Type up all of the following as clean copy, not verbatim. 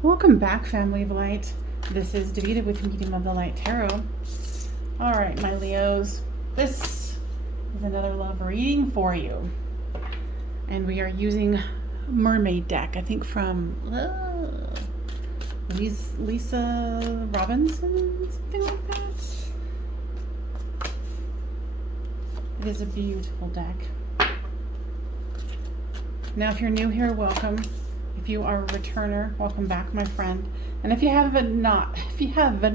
Welcome back, family of light. This is Davida with Medium of the Light Tarot. All right, my Leos, this is another love reading for you. And we are using Mermaid deck, I think from Lisa Robinson, something like that. It is a beautiful deck. Now, if you're new here, welcome. If you are a returner, welcome back, my friend. And if you have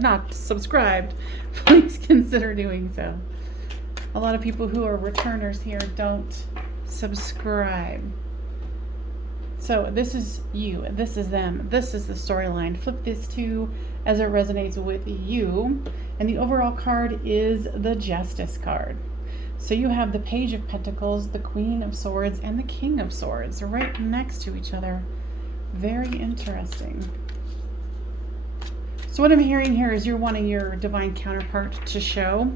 not subscribed, please consider doing so. A lot of people who are returners here don't subscribe. So this is you, this is them, this is the storyline. Flip this to as it resonates with you. And the overall card is the Justice card. So you have the Page of Pentacles, the Queen of Swords, and the King of Swords right next to each other. Very interesting. So what I'm hearing here is you're wanting your divine counterpart to show.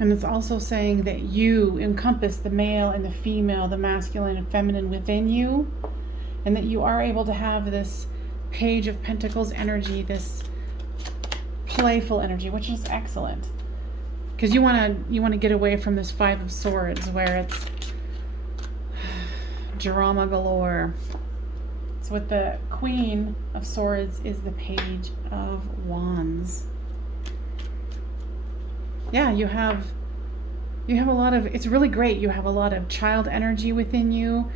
And it's also saying that you encompass the male and the female, the masculine and feminine within you, and that you are able to have this Page of Pentacles energy, this playful energy, which is excellent. Because you want to get away from this Five of Swords where it's drama galore. So with the Queen of Swords is the Page of Wands. Yeah, you have a lot of, it's really great. You have a lot of child energy within you,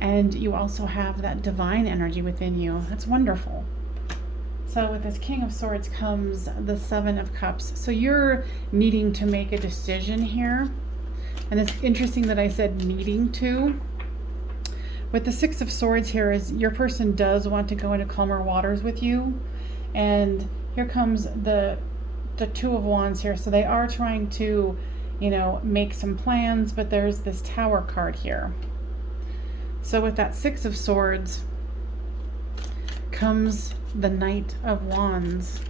and you also have that divine energy within you. That's wonderful. So with this King of Swords comes the Seven of Cups. So you're needing to make a decision here. And it's interesting that I said needing to. With the Six of Swords here is your person does want to go into calmer waters with you. And here comes the Two of Wands here. So they are trying to, make some plans, but there's this Tower card here. So with that Six of Swords comes the Knight of Wands.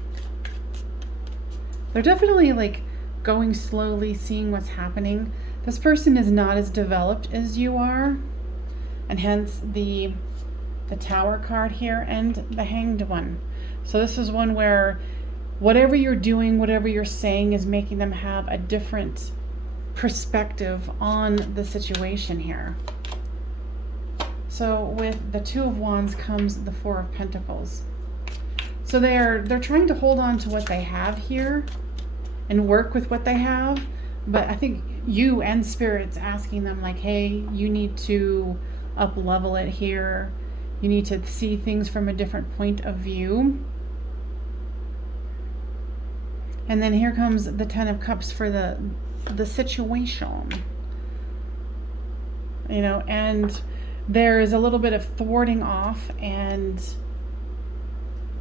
They're definitely going slowly, seeing what's happening. This person is not as developed as you are. And hence the Tower card here and the Hanged one. So this is one where whatever you're doing, whatever you're saying is making them have a different perspective on the situation here. So with the Two of Wands comes the Four of Pentacles. So they're trying to hold on to what they have here and work with what they have. But I think you and Spirit's asking them hey, you need to up level it here. You need to see things from a different point of view. And then here comes the Ten of Cups for the situation. And there is a little bit of thwarting off and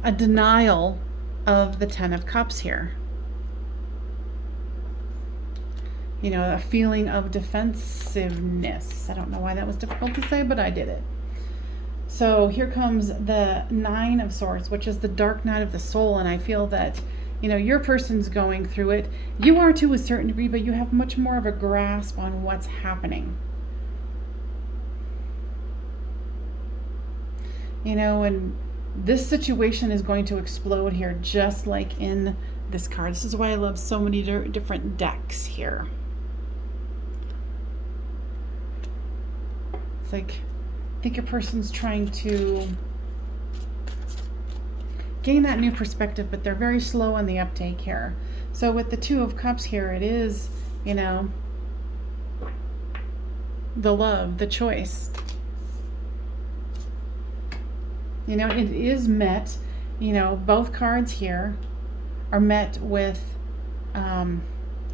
a denial of the Ten of Cups here. A feeling of defensiveness. I don't know why that was difficult to say, but I did it. So here comes the Nine of Swords, which is the dark night of the soul. And I feel that, your person's going through it. You are to a certain degree, but you have much more of a grasp on what's happening. And this situation is going to explode here, just like in this card. This is why I love so many different decks here. It's I think your person's trying to gain that new perspective, but they're very slow on the uptake here. So with the Two of Cups here, it is, the love, the choice. It is met, both cards here are met with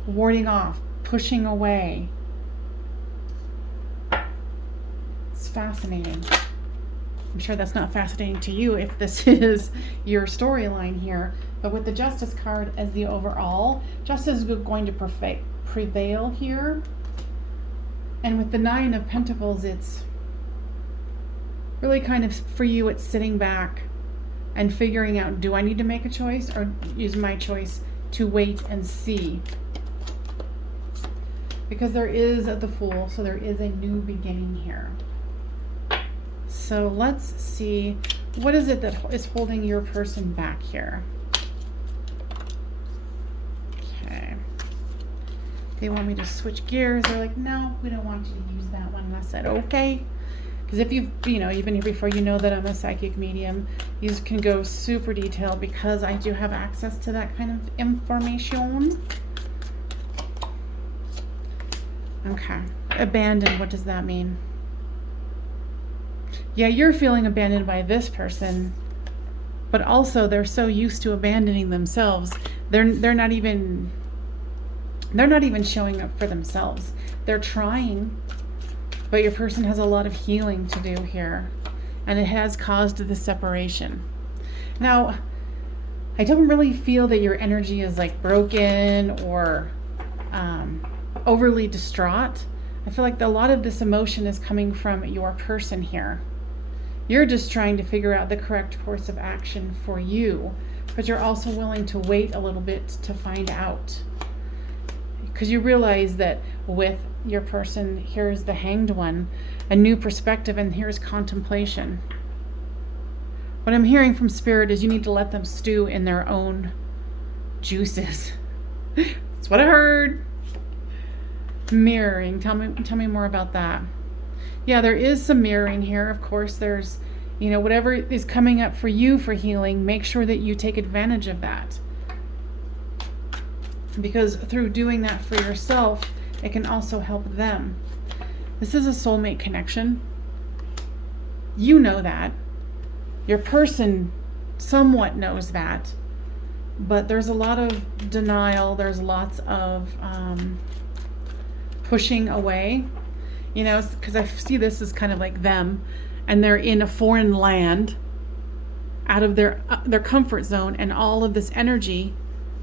warding off, pushing away. It's fascinating. I'm sure that's not fascinating to you if this is your storyline here. But with the Justice card as the overall, justice is going to prevail here. And with the Nine of Pentacles, it's really kind of, for you, it's sitting back and figuring out, do I need to make a choice, or is my choice to wait and see? Because there is the Fool, so there is a new beginning here. So let's see, what is it that is holding your person back here? Okay. They want me to switch gears. They're like, no, we don't want you to use that one. And I said, okay. Because if you've been here before, you know that I'm a psychic medium. These can go super detailed because I do have access to that kind of information. Okay. Abandoned, what does that mean? Yeah, you're feeling abandoned by this person, but also they're so used to abandoning themselves. They're not even showing up for themselves. They're trying, but your person has a lot of healing to do here, and it has caused the separation. Now, I don't really feel that your energy is like broken or overly distraught. I feel like a lot of this emotion is coming from your person here. You're just trying to figure out the correct course of action for you, but you're also willing to wait a little bit to find out. Because you realize that with your person, here's the Hanged One, a new perspective, and here's contemplation. What I'm hearing from Spirit is you need to let them stew in their own juices. That's what I heard. Mirroring. Tell me more about that. Yeah, there is some mirroring here. Of course, there's, whatever is coming up for you for healing, make sure that you take advantage of that. Because through doing that for yourself, it can also help them. This is a soulmate connection. You know that. Your person somewhat knows that. But there's a lot of denial. There's lots of pushing away. Because I see this as kind of like them, and they're in a foreign land, out of their comfort zone, and all of this energy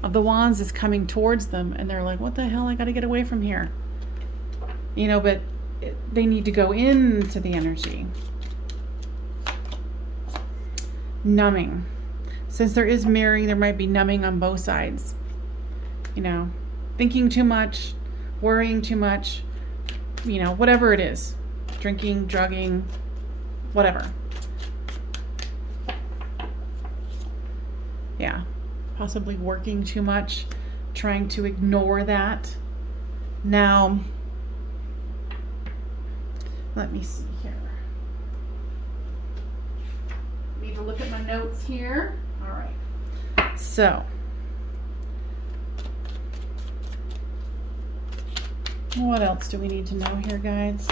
of the wands is coming towards them, and they're like, what the hell, I got to get away from here. But they need to go into the energy. Numbing. Since there is mirroring, there might be numbing on both sides. Thinking too much, worrying too much, whatever it is. Drinking, drugging, whatever. Yeah. Possibly working too much, trying to ignore that. Now, let me see here. Need to look at my notes here. All right. So, what else do we need to know here, guys?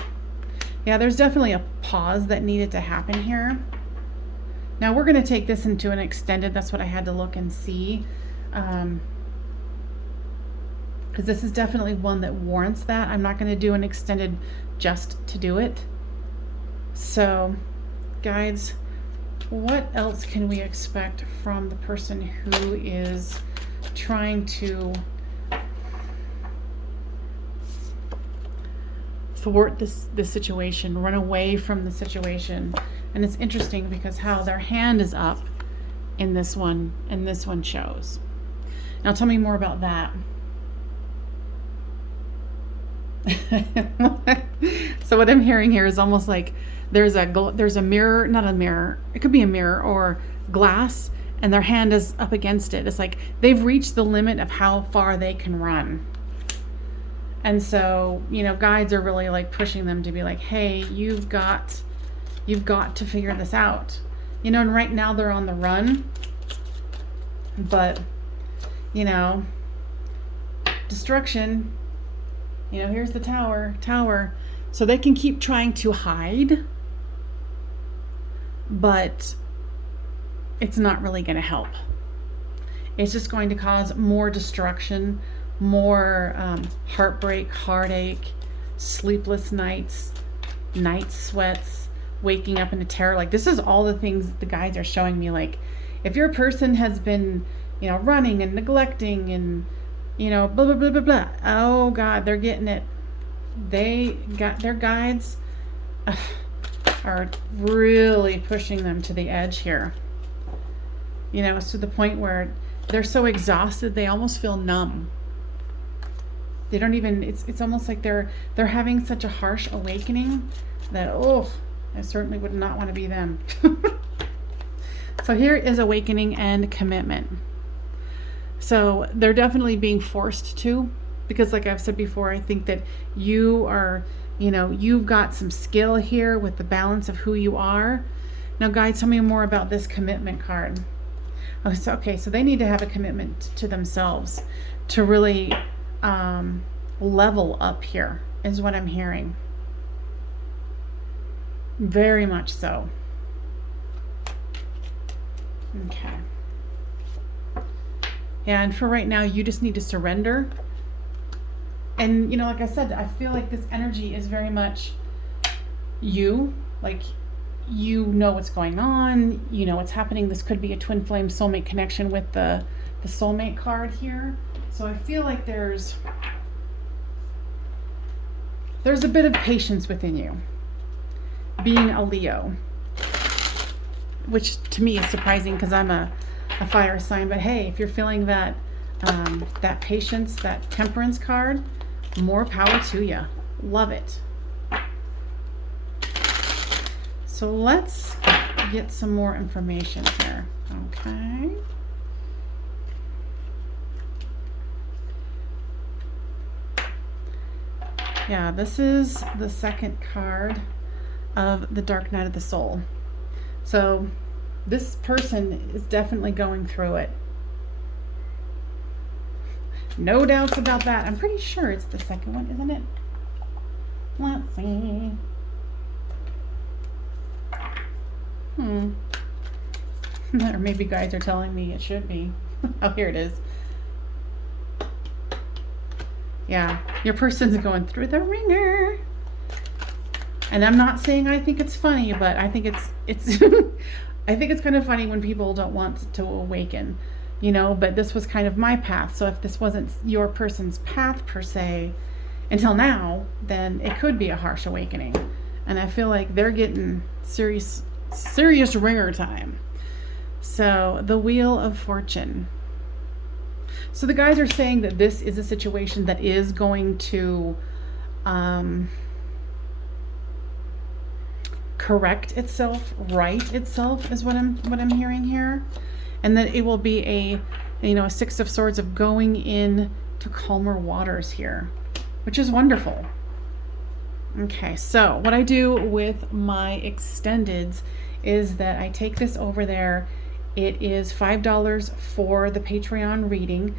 Yeah, there's definitely a pause that needed to happen here. Now we're going to take this into an extended. That's what I had to look and see. Because this is definitely one that warrants that. I'm not going to do an extended just to do it. So, guides, what else can we expect from the person who is trying to thwart this situation, run away from the situation? And it's interesting because how their hand is up in this one, and this one shows. Now tell me more about that. So what I'm hearing here is almost like there's a mirror, not a mirror, it could be a mirror or glass, and their hand is up against it. It's like they've reached the limit of how far they can run. And so, guides are really like pushing them to be like, hey, you've got to figure this out. And right now they're on the run. But, destruction, here's the tower. So they can keep trying to hide, but it's not really going to help. It's just going to cause more destruction, more heartbreak, heartache, sleepless nights, night sweats, waking up in a terror. Like, this is all the things that the guides are showing me. Like, if your person has been, running and neglecting and, blah, blah, blah, blah, blah. Oh, God, they're getting it. They got their guides are really pushing them to the edge here. It's to the point where they're so exhausted, they almost feel numb. They don't even, it's almost like they're having such a harsh awakening that, I certainly would not want to be them. So here is awakening and commitment. So they're definitely being forced to, because like I've said before, I think that you are, you've got some skill here with the balance of who you are. Now, guys, tell me more about this commitment card. Oh, so they need to have a commitment to themselves to really level up here, is what I'm hearing. Very much so. Okay. Yeah, and for right now, you just need to surrender. And, like I said, I feel like this energy is very much you. Like, you know what's going on. You know what's happening. This could be a twin flame soulmate connection with the soulmate card here. So I feel like there's a bit of patience within you, being a Leo, which to me is surprising because I'm a fire sign. But hey, if you're feeling that that patience, that temperance card, more power to you. Love it. So let's get some more information here. Okay. Yeah, this is the second card of the Dark Night of the Soul. So this person is definitely going through it. No doubts about that. I'm pretty sure it's the second one, isn't it? Let's see. Or maybe guides are telling me it should be. Oh, here it is. Yeah, your person's going through the ringer. And I'm not saying I think it's funny, but I think it's I think it's kind of funny when people don't want to awaken, but this was kind of my path. So if this wasn't your person's path per se until now, then it could be a harsh awakening. And I feel like they're getting serious ringer time. So the Wheel of Fortune. So the guys are saying that this is a situation that is going to correct itself, right itself, is what I'm hearing here, and that it will be a Six of Swords of going in to calmer waters here, which is wonderful. Okay, so what I do with my extendeds is that I take this over there. It is $5 for the Patreon reading,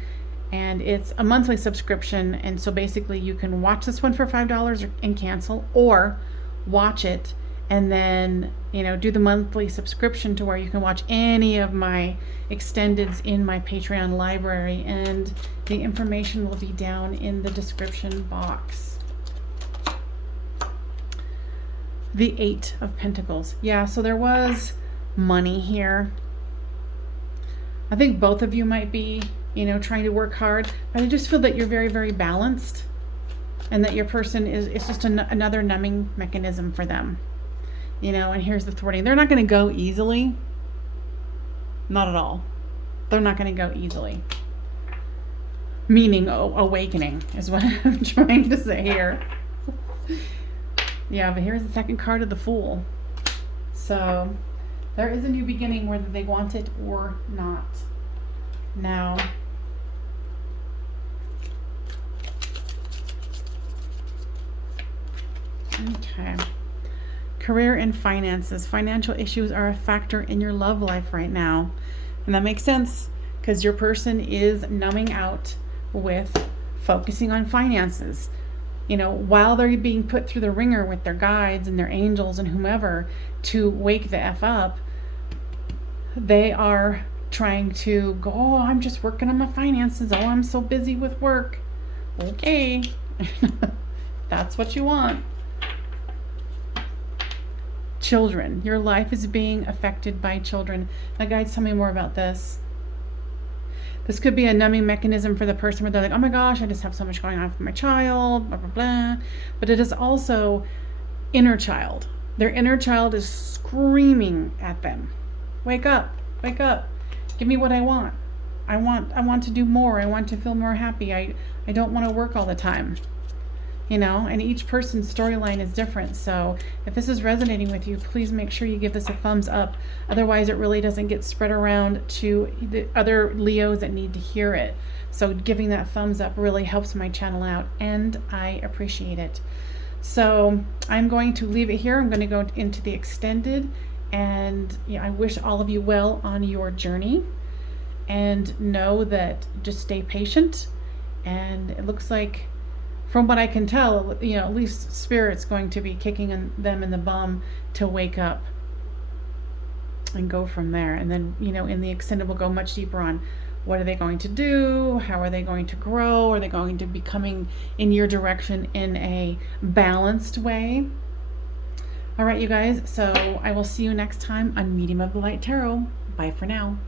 and it's a monthly subscription. And so basically you can watch this one for $5 and cancel, or watch it and then, do the monthly subscription to where you can watch any of my extendeds in my Patreon library. And the information will be down in the description box. The Eight of Pentacles. Yeah, so there was money here. I think both of you might be, trying to work hard, but I just feel that you're very, very balanced, and that your person it's just another numbing mechanism for them, and here's the thwarting. They're not going to go easily. Not at all. They're not going to go easily. Meaning awakening is what I'm trying to say here. Yeah, but here's the second card of the Fool. So there is a new beginning, whether they want it or not. Now, okay. Career and finances. Financial issues are a factor in your love life right now. And that makes sense because your person is numbing out with focusing on finances. While they're being put through the ringer with their guides and their angels and whomever to wake the F up, they are trying to go, oh, I'm just working on my finances. Oh, I'm so busy with work. Okay. That's what you want. Children. Your life is being affected by children. Now, guys, tell me more about this. This could be a numbing mechanism for the person where they're like, oh my gosh, I just have so much going on with my child, blah, blah, blah. But it is also inner child. Their inner child is screaming at them. Wake up, wake up. Give me what I want. I want to do more. I want to feel more happy. I don't want to work all the time. and each person's storyline is different. So if this is resonating with you, please make sure you give this a thumbs up. Otherwise, it really doesn't get spread around to the other Leos that need to hear it. So giving that thumbs up really helps my channel out, and I appreciate it. So I'm going to leave it here. I'm going to go into the extended, and I wish all of you well on your journey, and know that just stay patient. And it looks like, from what I can tell, at least Spirit's going to be kicking them in the bum to wake up and go from there. And then, in the extended, we'll go much deeper on what are they going to do, how are they going to grow, are they going to be coming in your direction in a balanced way. All right, you guys, so I will see you next time on Medium of the Light Tarot. Bye for now.